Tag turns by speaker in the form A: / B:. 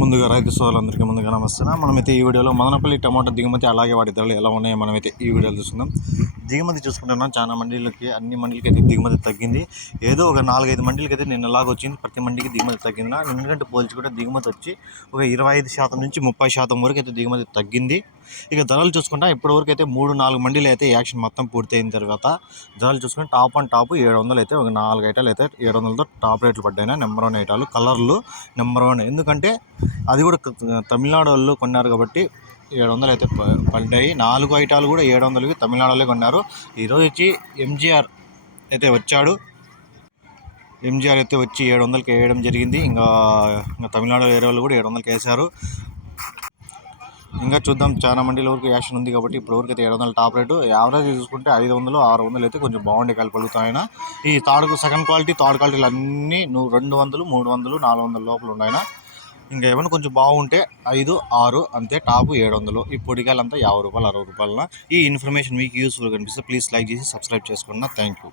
A: ముందుగా రైతు సోదరులందరికీ ముందుగా నమస్తే మనమైతే ఈ వీడియోలో మదనపల్లి టమాటా దిగుమతి అలాగే వాటి ధరలు ఎలా ఉన్నాయో మనమైతే ఈ వీడియోలో చూస్తున్నాం దిగుమతి చూసుకుంటున్నాం. చాలా మండీలకి అన్ని మండీలకి అయితే దిగుమతి తగ్గింది. ఏదో ఒక నాలుగైదు మండీలకి అయితే నిన్నలాగా వచ్చింది. ప్రతి మండికి దిగుమతి తగ్గింది? నిన్నకంటే పోల్చుకుంటే దిగుమతి వచ్చి ఒక ఇరవై ఐదు శాతం నుంచి ముప్పై శాతం వరకు అయితే దిగుమతి తగ్గింది. ఇక ధరలు చూసుకుంటే ఇప్పటివరకు అయితే మూడు నాలుగు మండీలు అయితే యాక్షన్ మొత్తం పూర్తయిన తర్వాత ధరలు చూసుకుంటే టాప్ అండ్ టాప్ ఏడు వందలు అయితే ఒక నాలుగు ఐటాలు అయితే ఏడు వందలతో టాప్ రేట్లు పడ్డాయి. నెంబర్ వన్ ఐటాలు కలర్లు నెంబర్ వన్. ఎందుకంటే అది కూడా తమిళనాడు వాళ్ళు కొన్నారు కాబట్టి ఏడు వందలు అయితే ప- పడ్డాయి. నాలుగు ఐటాలు కూడా ఏడు వందలకి తమిళనాడు వాళ్ళే కొన్నారు. ఈరోజు వచ్చి ఎంజీఆర్ అయితే వచ్చాడు. ఎంజీఆర్ అయితే వచ్చి ఏడు వందలకి వేయడం జరిగింది. ఇంకా ఇంకా తమిళనాడు వేరే వాళ్ళు కూడా ఏడు వందలకి వేశారు. ఇంకా చూద్దాం. చాలా మండీల వరకు యాక్షన్ ఉంది కాబట్టి ఇప్పుడు వరకు అయితే ఏడు వందల టాప్ రేటు. యావరేజ్ చూసుకుంటే ఐదు వందలు ఆరు వందలు అయితే కొంచెం బాగుండే కలపలుగుతాయన ఈ థర్డ్ సెకండ్ క్వాలిటీ థర్డ్ క్వాలిటీలు అన్నీ నువ్వు రెండు వందలు మూడు వందలు నాలుగు వందల లోపల ఉన్నాయన ఇంకా ఏమైనా కొంచెం బాగుంటే ఐదు ఆరు అంతే టాప్ ఏడు వందలు ఈ పొడికాయలంతా యాభై రూపాయలు అరవై రూపాయల ఈ ఇన్ఫర్మేషన్ మీకు యూస్ఫుల్ కనిపిస్తే ప్లీజ్ లైక్ చేసి సబ్స్క్రైబ్ చేసుకున్నా థ్యాంక్ యూ